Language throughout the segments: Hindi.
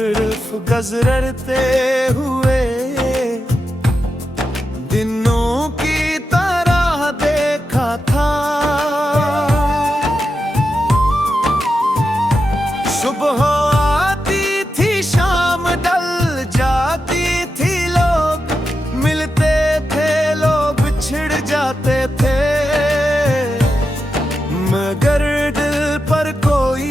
सिर्फ गुजरते हुए दिनों की तरह देखा था। सुबह आती थी, शाम ढल जाती थी, लोग मिलते थे, लोग बिछड़ जाते थे, मगर दिल पर कोई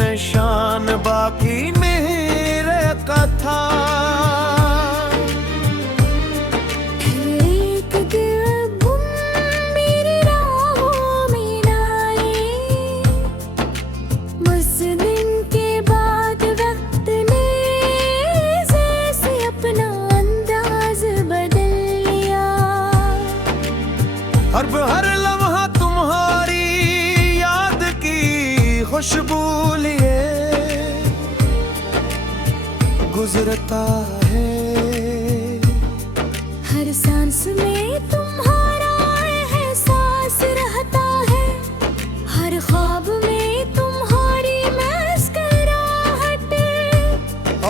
निशान बाकी नहीं रहता था। एक दिल गुम मेरी राहों में न आए, बस दिन के बाद वक्त ने जैसे अपना अंदाज बदल लिया। हर लम्हा तुम्हारी याद की खुशबू लिए गुजरता है। हर सांस में तुम्हारा एहसास रहता है, हर ख्वाब में तुम्हारी मुस्कुराहट,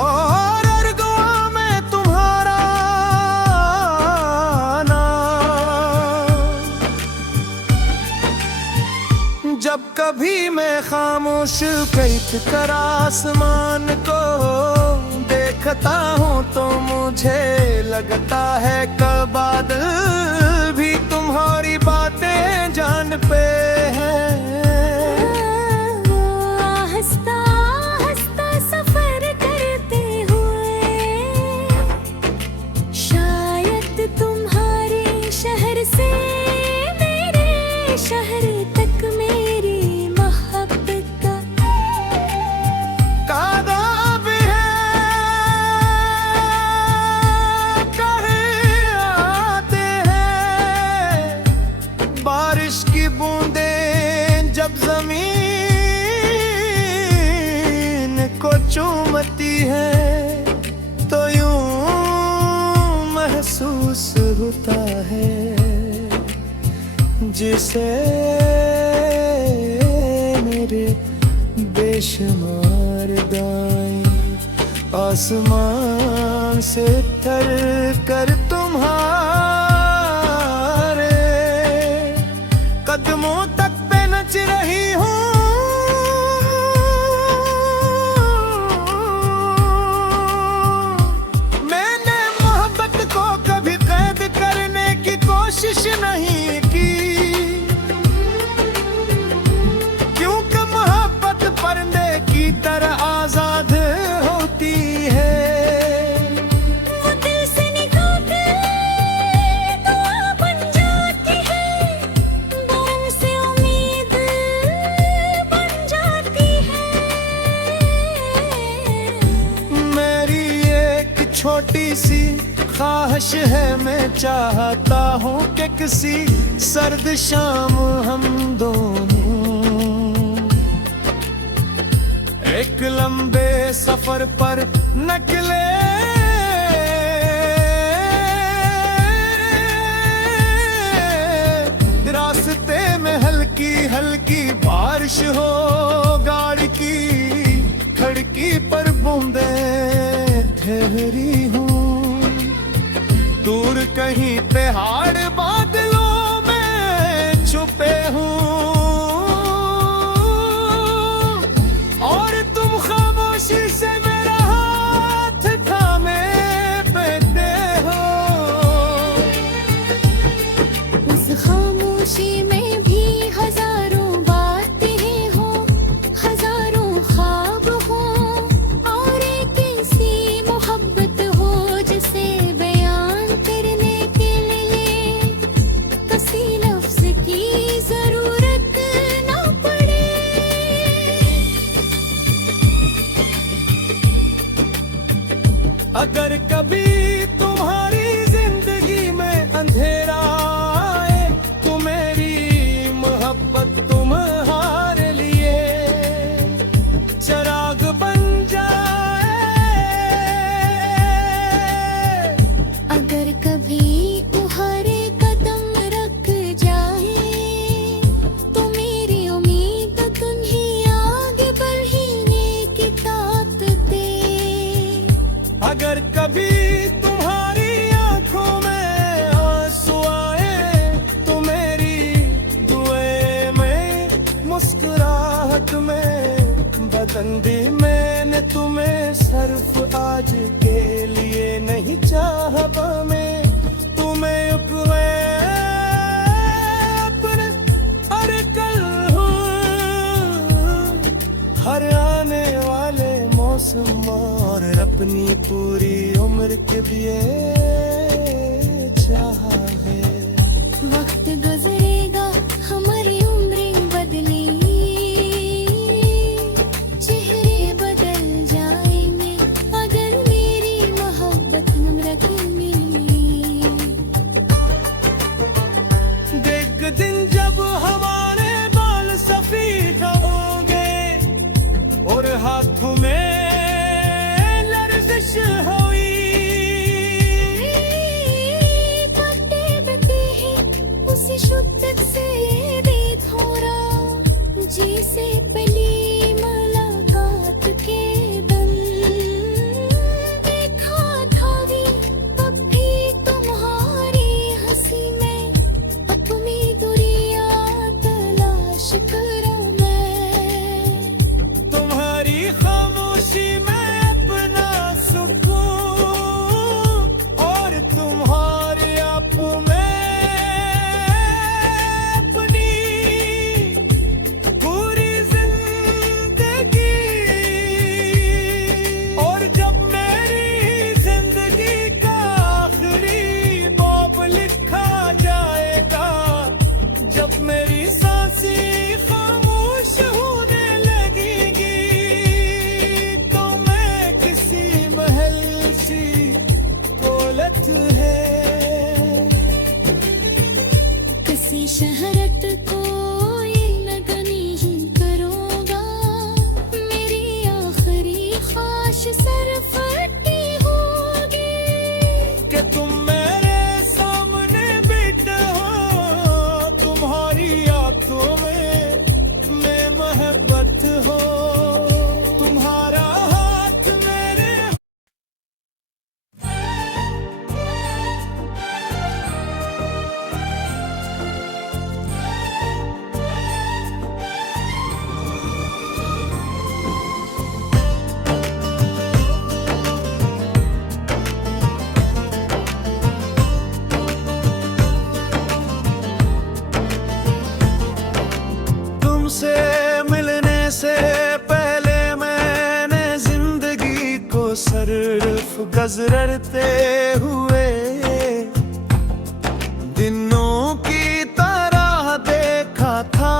और हर दुआ में तुम्हारा नाम। जब कभी मैं खामोश बैठ कर आसमान को देखता हूँ तो मुझे लगता है कि बादल भी तुम्हारी बातें जान पे हैं। हंसता हंसता सफर करते हुए शायद तुम्हारे शहर से मेरे शहर तक मेरी मोहब्बत का कादाब है। कहीं आते हैं बारिश की बूंदें जब जमीन को चूमती है, तो यूं महसूस होता है जिसे मेरे बेशुमार दाएं आसमान से उतर कर तुम्हारे कदमों तक पे नच रही हूँ। मैंने मोहब्बत को कभी कैद करने की कोशिश नहीं की, क्योंकि मोहब्बत परंदे की तरह आजाद होती है। वो दिल से निकालते दुआ बन जाती है, दुआ से उम्मीद बन जाती है। मेरी एक छोटी सी ख्वाहिश है, मैं चाहता हूँ कि किसी सर्द शाम हम दोनों एक लंबे सफर पर निकले। रास्ते में हल्की हल्की बारिश हो, गाड़ी की खिड़की पर बूंदें ठहरी हूँ, दूर कहीं पहाड़ बादलों में छुपे हूँ, और तुम खामोशी से मेरा हाथ थामे बैठे हो। उस खामोशी में भी हजारों बातें हो, हजारों ख्वाब हो, और एक ऐसी मोहब्बत हो जिसे बयान करने के लिए किसी लफ्ज की जरूरत ना पड़े। अगर कभी तुम्हारी जिंदगी में अंधेरा आए, तो मेरी मोहब्बत तुम्हारे लिए चिराग बन जाए। अगर कभी तुम्हारे कदम रख जाए, तो मेरी उम्मीद तुम्हें आगे बढ़ने की ताकत दे। आज के लिए नहीं चाहता मैं तुम्हें अपने अरे कल हूँ हर आने वाले मौसम और अपनी पूरी उम्र के लिए चाहा है। वक्त गुजरेगा हमारी उम्रें बदलेंगी, चेहरे बदल जाएंगे अगर मेरी मोहब्बत हम रखेंगे। एक दिन जब हमारे बाल सफेद होंगे और हाथों में लर्जिश हुई, पत्ते बते हैं उसी शुद्ध से देखोरा, जैसे पहली मुलाकात के दिन देखा था भी तब भी तुम्हारी हंसी में अपनी दुनिया तलाश करा मैं। तुम्हारी खामोशी में अपना सुकून और तुम्हारे आप में अपनी पूरी जिंदगी। और जब मेरी जिंदगी का आखिरी बाब लिखा जाएगा, जब मेरी सांसें खामोश होने लगेंगी, तो मैं किसी महल सी दौलत है, किसी शहरत को ये लगनी ही करूँगा, मेरी आखिरी ख्वाहिश सरफटी होगी कि तुम मेरे सामने बैठे हो, तुम्हारी आंखों में मोहब्बत हो, तुम्हारा हाथ मेरे। तुमसे मिलने से पहले मैंने जिंदगी को सिर्फ गुजरते हुए दिनों की तरह देखा था।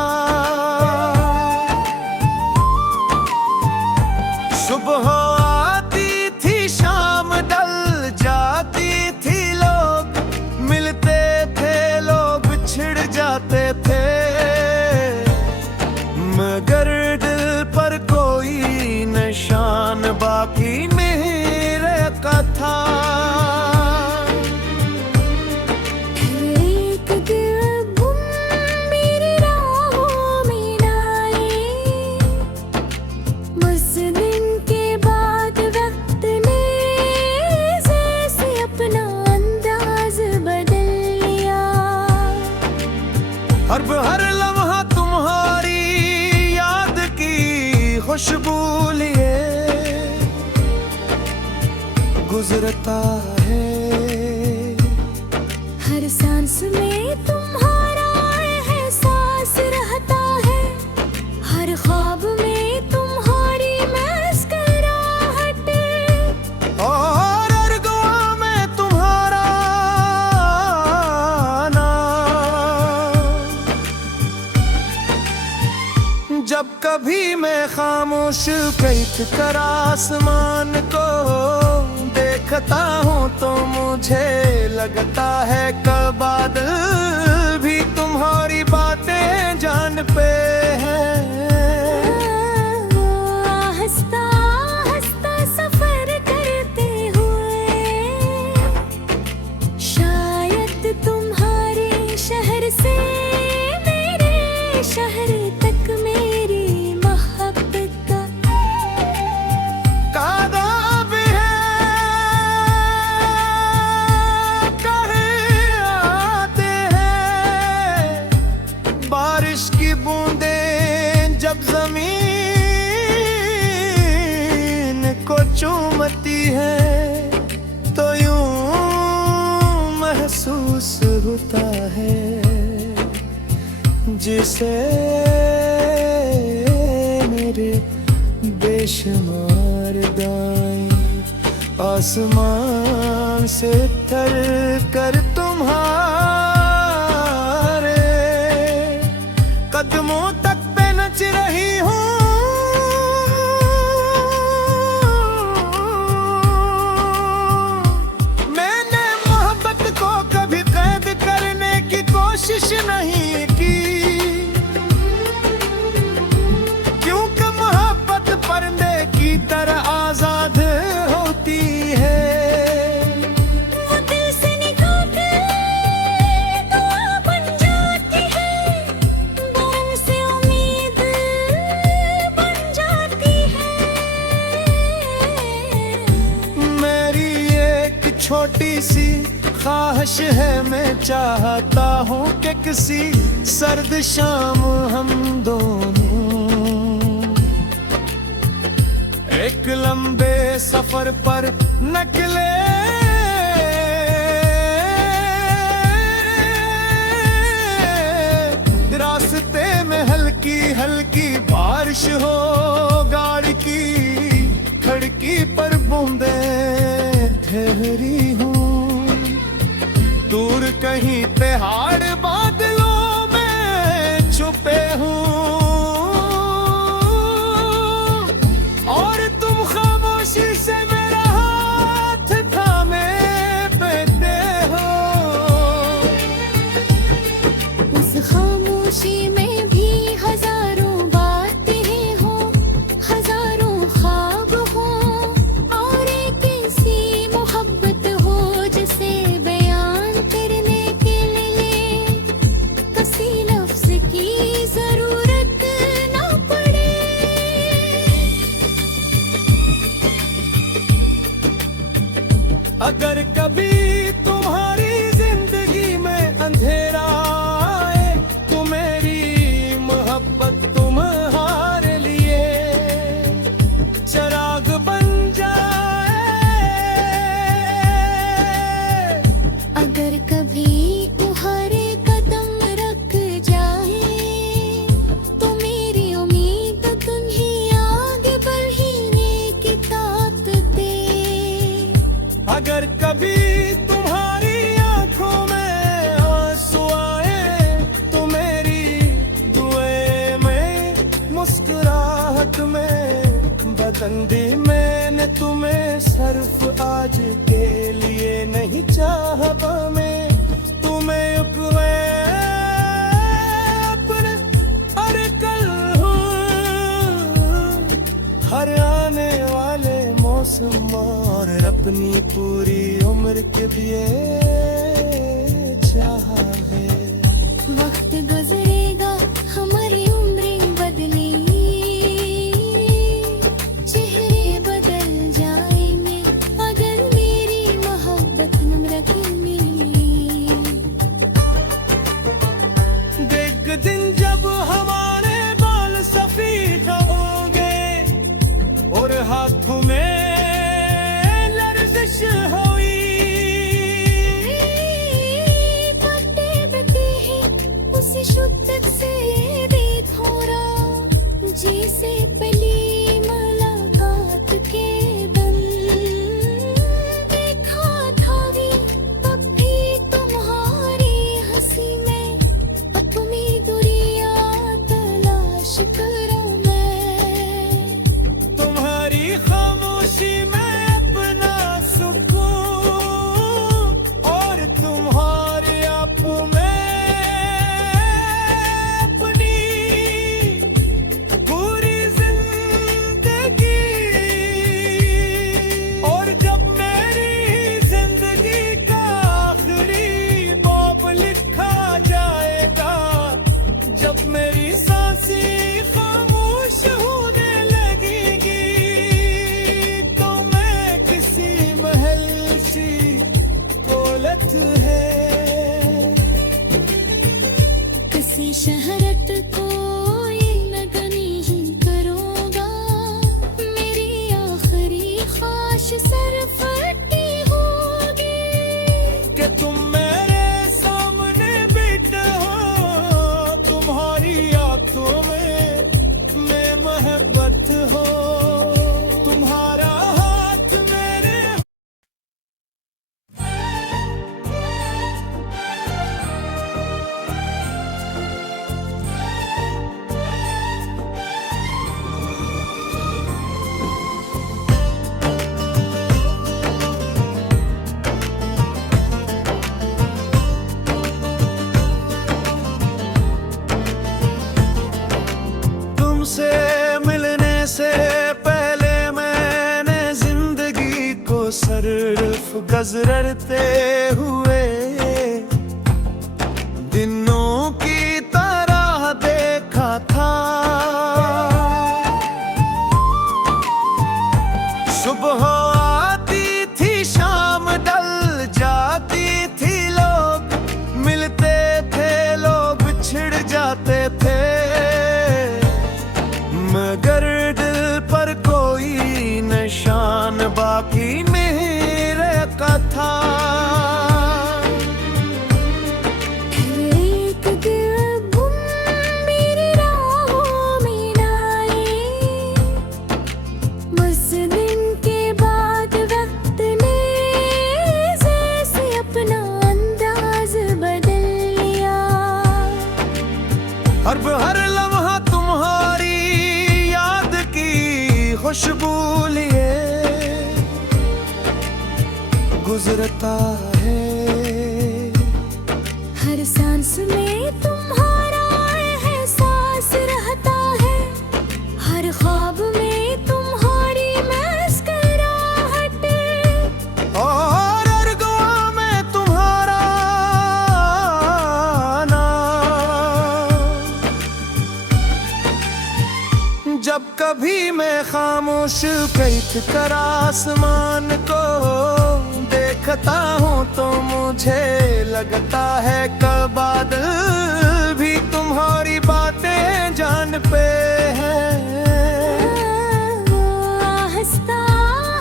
सुबह आती थी शाम ढल जाती थी, लोग मिलते थे लोग बिछड़ जाते थे, मगर दिल पर कोई निशान बाकी नहीं रहता था। एक दिन गुम मेरी राहों में न आए, उस दिन के बाद वक्त ने जैसे अपना अंदाज बदल लिया। हर लम्हा तुम्हारी याद की खुशबू लिए गुजरता है, हर सांस में तुम्हारा एहसास रहता है, हर ख्वाब में तुम्हारी मुस्कुराहट, और हर दुआ में तुम्हारा नाम। जब कभी मैं खामोश बैठ कर आसमान को देखता हूँ तो मुझे लगता है कि बादल भी तुम्हारी बातें जान पे हैं। हंसता हंसता सफर करते हुए शायद तुम्हारे शहर से मेरे शहर तक मेरी मोहब्बत का कादाब है, कहे होती है तो यूं महसूस होता है जिसे मेरे बेशुमार दाएं आसमान से तर कर तुम्हारे कदमों तक पे नच रही हूँ। मैंने मोहब्बत को कभी कैद करने की कोशिश नहीं की, क्योंकि मोहब्बत पर्दे की तरह आजाद होती है। वो दिल से निकाल के दुआ बन जाती है, गम से उम्मीद बन जाती है। मेरी एक छोटी सी ख्वाहिश है, मैं चाहता हूँ कि किसी सर्द शाम हम दोनों एक लंबे सफर पर निकले। रास्ते में हल्की हल्की बारिश हो, गाड़ी की खिड़की पर बूंदें ठहरी हूँ। दूर कहीं पहाड़ बादलों में छुपे हूँ और तुम खामोशी से मेरा हाथ थामे बैठे हो। उस खामोशी में भी हजारों बातें हो, हजारों ख्वाब हो और एक ऐसी मोहब्बत हो जिसे बयान करने के लिए किसी लफ्ज की जरूरत ना पड़े। अगर कभी तुम्हारी जिंदगी में अंधेरा आए तो मेरी मोहब्बत तुम्हारे लिए चिराग बन जाए। अगर कभी तुम्हारे कदम रख जाए तो मेरी उम्मीद तुम्हें आगे बढ़ने की ताकत दे। अगर कभी तुम्हारी आंखों में आंसू आए तो मेरी दुआएं में मुस्कुराहट में बदल दी। मैंने तुम्हें सिर्फ आज के लिए नहीं चाहा, मैं तुम्हें अपने अरे कल हूँ। हर आने वाले मौसम और अपनी पूरी उम्र के लिए चाहा है। वक्त गुजरेगा हमारी उम्रें बदलेंगी, चेहरे बदल जाएंगे अगर मेरी मोहब्बत हम रखेंगे। देख दिन जब हमारे बाल सफेद होंगे और हाथों में लर्जिश हुई, पत्ते बते हैं उसी शुद्धत से देखो रा, जैसे पली मुलाकात के दम देखा था भी तब भी तुम्हारी हंसी में अपनी दुनिया तलाश करूं मैं। तुम्हारी खामोशी में अपना सुकून और तुम्हारे आंखों में अपनी पूरी जिंदगी। और जब मेरी जिंदगी का आखिरी बाब लिखा जाएगा, जब मेरी सांसें खामोश होने लगेगी, तो मैं किसी महल सी दौलत है। किसी शहरत को ये नगन नहीं करूंगा, मेरी आखिरी ख्वाहिश से सरफटी होगी कि तुम मेरे सामने बिट हो, तुम्हारी आंखों में मोहब्बत हो, तुम्हारा हाथ मेरे तुमसे मिलने से पहले मैंने जिंदगी को सिर्फ गुजरते हुए दिनों की तरह देखा था। सुबह आती थी, शाम ढल जाती थी, लोग मिलते थे, लोग बिछड़ जाते थे, मगर दिल पर कोई निशान बाकी नहीं रहता था। एक दिल गुम मेरी राहों में न आए, बस दिन के बाद वक्त ने जैसे अपना अंदाज बदल लिया। हर लम्हा तुम्हारी याद की खुशबू लिए गुजरता है। हर सांस में तुम्हारा एहसास रहता है, हर ख्वाब में तुम्हारी मुस्कुराहट, और हर दुआ में तुम्हारा नाम। जब कभी मैं खामोश बैठ कर आसमान को देखता हूँ तो मुझे लगता है कि बादल भी तुम्हारी बातें जान पे हैं। हंसता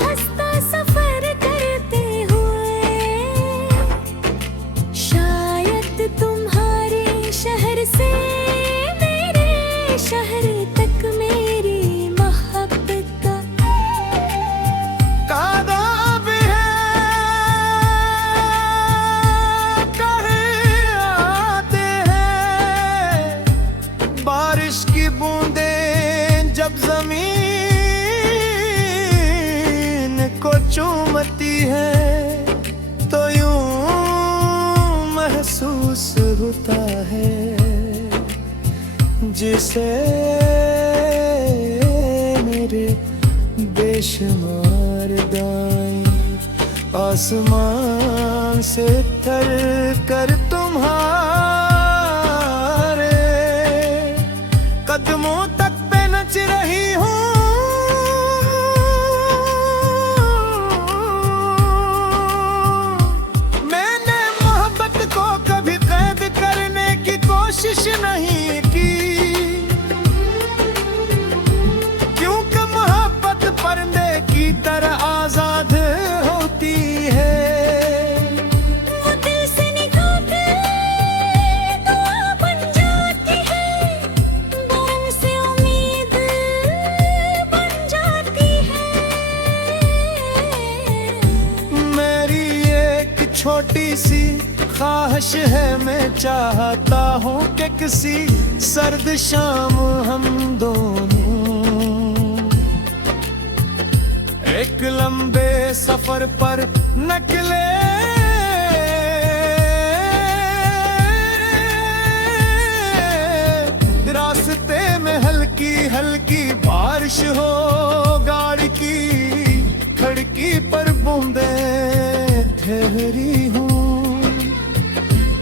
हंसता सफर करते हुए शायद तुम्हारे शहर से मेरे शहर तक मेरी मोहब्बत का कादाब है, कहे आते हैं, बारिश की बूंदें जब जमीन को चूमती है तो यूं महसूस होता है जिसे मेरे बेशुमार दाएं आसमान से तर कर तुम्हारे कदमों तक पे नच रही हूँ। मैंने मोहब्बत को कभी कैद करने की कोशिश नहीं की, क्योंकि मोहब्बत पर्दे की तरह आजाद होती है। वो दिल से निकालते दुआ बन जाती है, बन से उम्मीद बन जाती है। मेरी एक छोटी सी ख्वाहिश है, मैं चाहता हूँ कि किसी सर्द शाम हम दोनों एक लंबे सफर पर निकले, रास्ते में हल्की हल्की बारिश हो, गाड़ी की खिड़की पर बूंदें ठहरी हूँ,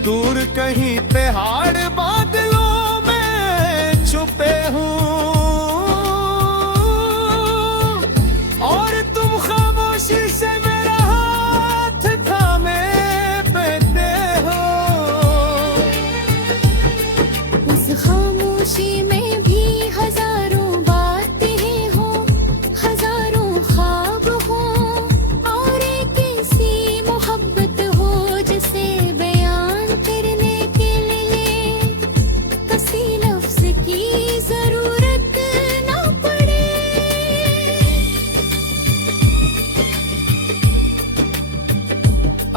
दूर कहीं पहाड़ बादलों में छुपे हूँ, और तुम खामोशी से मेरा हाथ थामे बैठे हो। उस खामोशी में भी हजारों बातें हो, हजारों ख्वाब हो,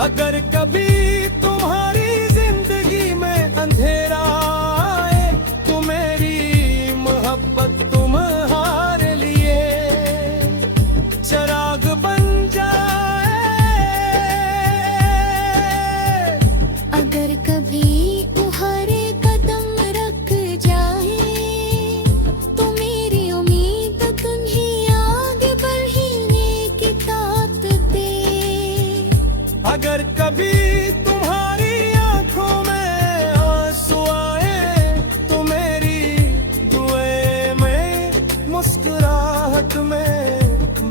अगर कभी तुम्हारी जिंदगी में अंधेरा आए तो मेरी मोहब्बत तुम्हारे लिए चिराग बन जाए। अगर कभी उहारे कदम रख जाए तो मेरी उम्मीद तुम्हें आगे बढ़ने की ताकत दे। अगर कभी तुम्हारी आंखों में आंसू आए तो मेरी दुआएं में मुस्कुराहट में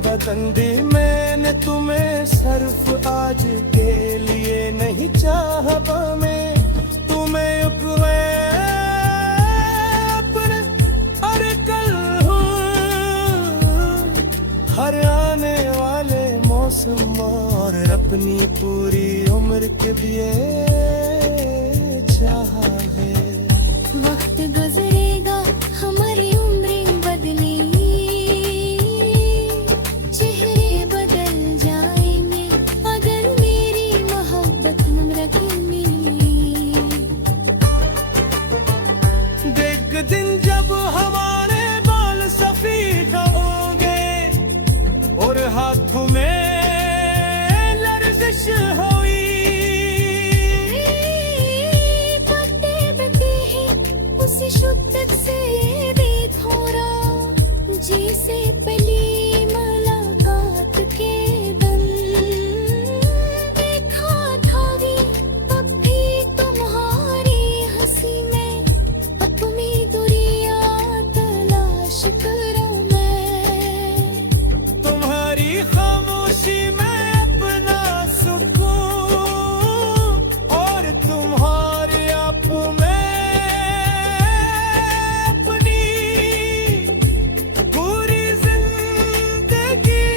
बदल दी मैंने तुम्हें सिर्फ आज के लिए नहीं चाहा मैं तुम्हें अपने हर कल हर आने वाले मौसम और अपनी पूरी उम्र के लिए चाहा है। वक्त गुजरेगा हमारी उम्रें बदलेंगी, चेहरे बदल जाएंगे अगर मेरी मोहब्बत रखेंगी। देख दिन जब हमारे बाल सफेद होंगे और हाथों में लर्जिश हुई, पत्ते बते हैं उसी शुद्ध से देखो रा जैसे पहली मुलाकात के दिन देखा था भी तब भी तुम्हारी हंसी में अपनी दुनिया तलाश करूं मैं। तुम्हारी खामोशी में अपना सुकून और तुम्हारे आप में अपनी पूरी जिंदगी।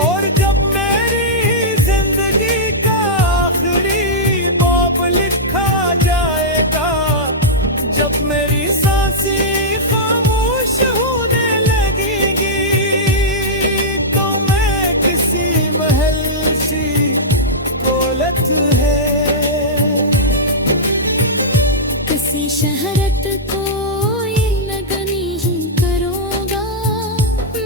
और जब मेरी जिंदगी का आखिरी बाब लिखा जाएगा, जब मेरी सांसें खामोश होने लगेंगी तो मैं किसी महल सी दौलत है। किसी शहरत को ये नगन ही करूँगा,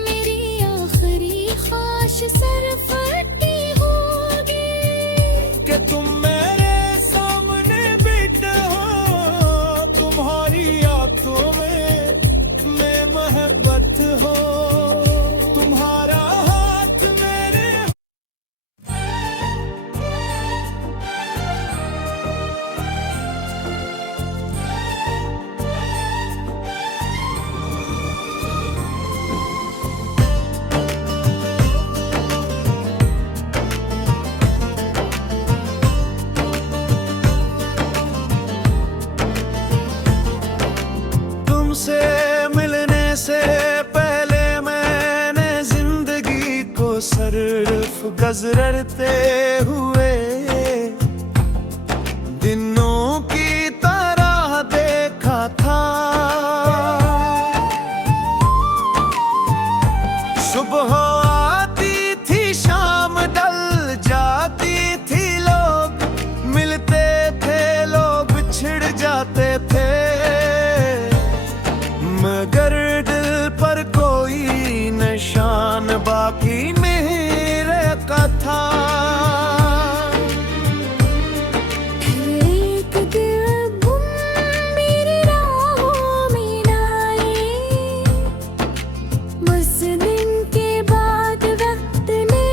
मेरी आखिरी ख्वाहिश सिर्फ अटी होगी कि तुम मेरे सामने बैठे हो, तुम्हारी आंखों में मैं मोहब्बत हो, तुम्हारा हाथ मेरे। तुमसे मिलने से पहले मैंने जिंदगी को सिर्फ गुजरते हुए दिनों की तरह देखा था। सुबह आती थी शाम ढल जाती थी, लोग मिलते थे लोग बिछड़ जाते थे, मगर दिल पर कोई निशान बाकी मेरे का था। एक दिल गुम मेरी राहों में न आए, बस दिन के बाद वक्त ने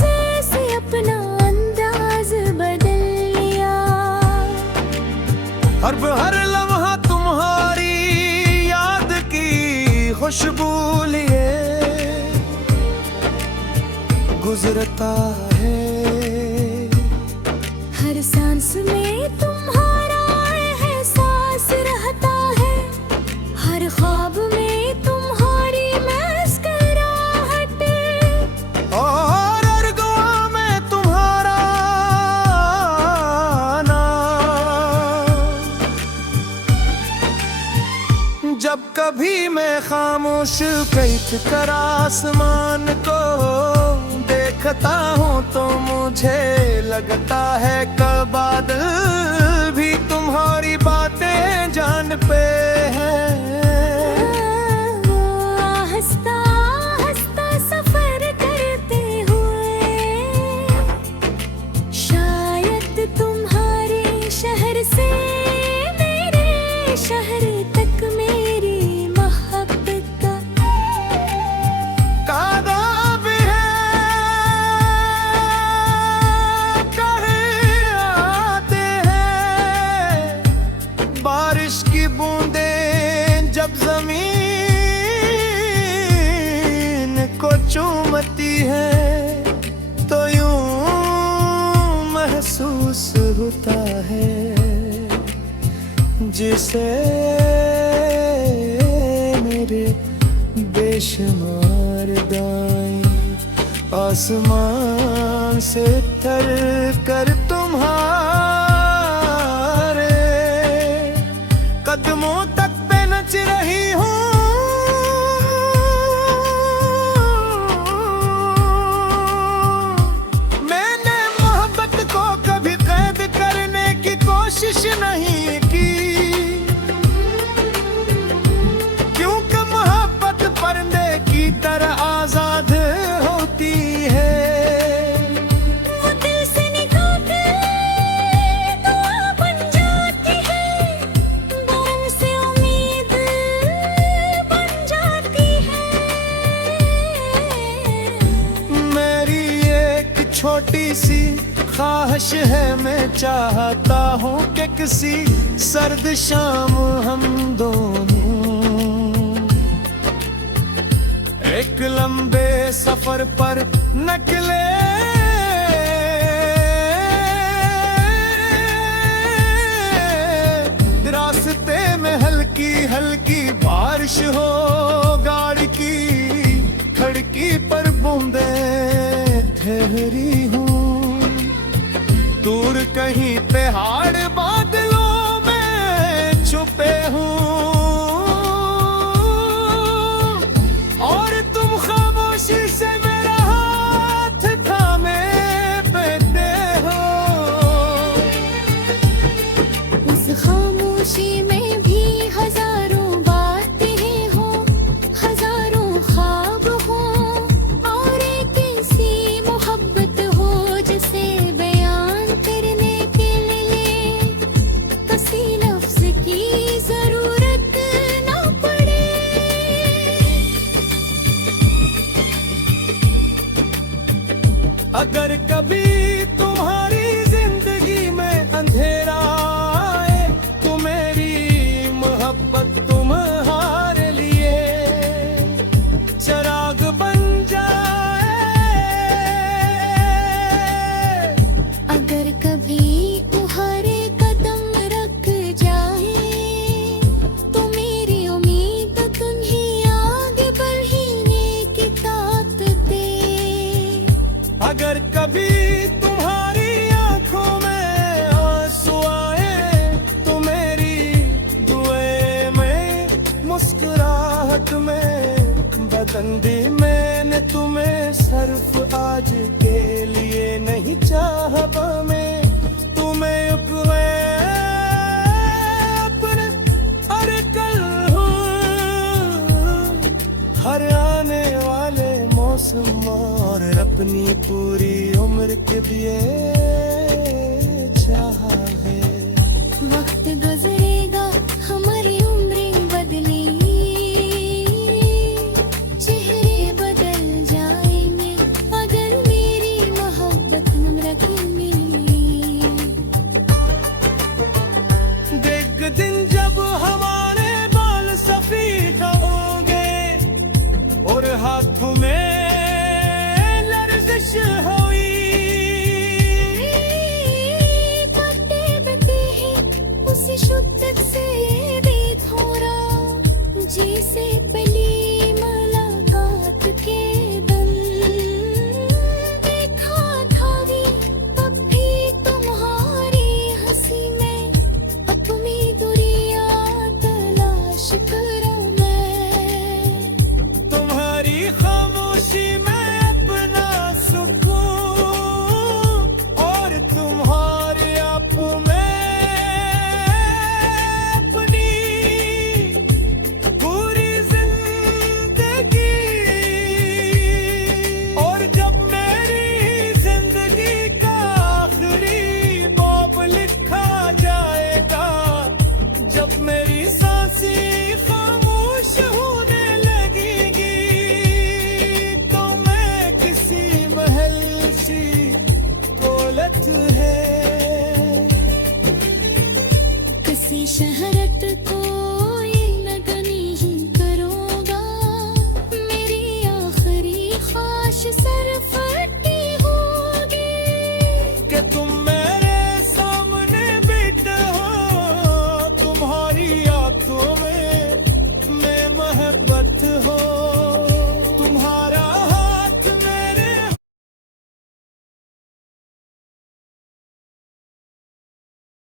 जैसे अपना अंदाज बदल लिया। हर लम्हा तुम्हारी याद की खुशबू लिए गुजरता है। हर सांस में तुम्हारा एहसास रहता है, हर ख्वाब में तुम्हारी मुस्कुराहट, और हर दुआ में तुम्हारा नाम। जब कभी मैं खामोश बैठ कर आसमान को देखता हूँ मुझे लगता है कल बादल भी तुम्हारी बातें जान पे हैं। हंसता हंसता सफर करते हुए शायद तुम्हारे शहर से मेरे शहर तक मेरी मोहब्बत का कादाब है, कहे आते हैं बारिश की बूंदें जब जमीन को चूमती है तो यूं महसूस होता है जिसे मेरे बेशुमार दाएं आसमान से उतर कर तुम्हारे कदमों तक पे नच रही हूँ। मैंने मोहब्बत को कभी कैद करने की कोशिश नहीं की, क्योंकि मोहब्बत पर्दे की तरह आजाद होती है। वो दिल से निकाल के दुआ बन जाती है, गम से उम्मीद बन जाती है। मेरी एक छोटी सी ख्वाहिश है, मैं चाहता हूँ कि किसी सर्द शाम हम दोनों एक लंबे सफर पर निकले, रास्ते में हल्की हल्की बारिश हो, गाड़ी की खिड़की पर बूंदें ठहरी हूँ, दूर कहीं पहाड़ बादलों में छुपे हूँ और तुम खामोशी से मेरा हाथ थामे बैठे हो। उस खामोशी में भी हजारों बातें हो, हजारों ख्वाब हो और एक ऐसी मोहब्बत हो जिसे बयान करने के लिए किसी लफ्ज की जरूरत ना पड़े। अगर कभी तुम्हारी जिंदगी में अंधेरा आए तो मेरी मोहब्बत तुम्हारे लिए चिराग बन जाए। अगर कभी तुम्हारे कदम रख जाए तो मेरी उम्मीद तुम्हें आगे बढ़ने की ताकत दे। अगर कभी तुम्हारी आंखों में आंसू आए तो मेरी दुआएं में मुस्कुराहट में बदल दी। मैंने तुम्हें सिर्फ आज के लिए नहीं चाहा, मैं तुम्हें अपने हर कल हूँ, हर आने वाले मौसम और अपनी पूरी उम्र के लिए चाहा है। वक्त गुजरेगा हमारी उम्रें बदलेंगी, चेहरे बदल जाएंगे अगर मेरी मोहब्बत हम रखेंगे। देख दिन जब हमारे बाल सफेद होंगे और हाथों में लर्जिश हुई, बातें बते हैं उसी शुद्धत से बीत तरफ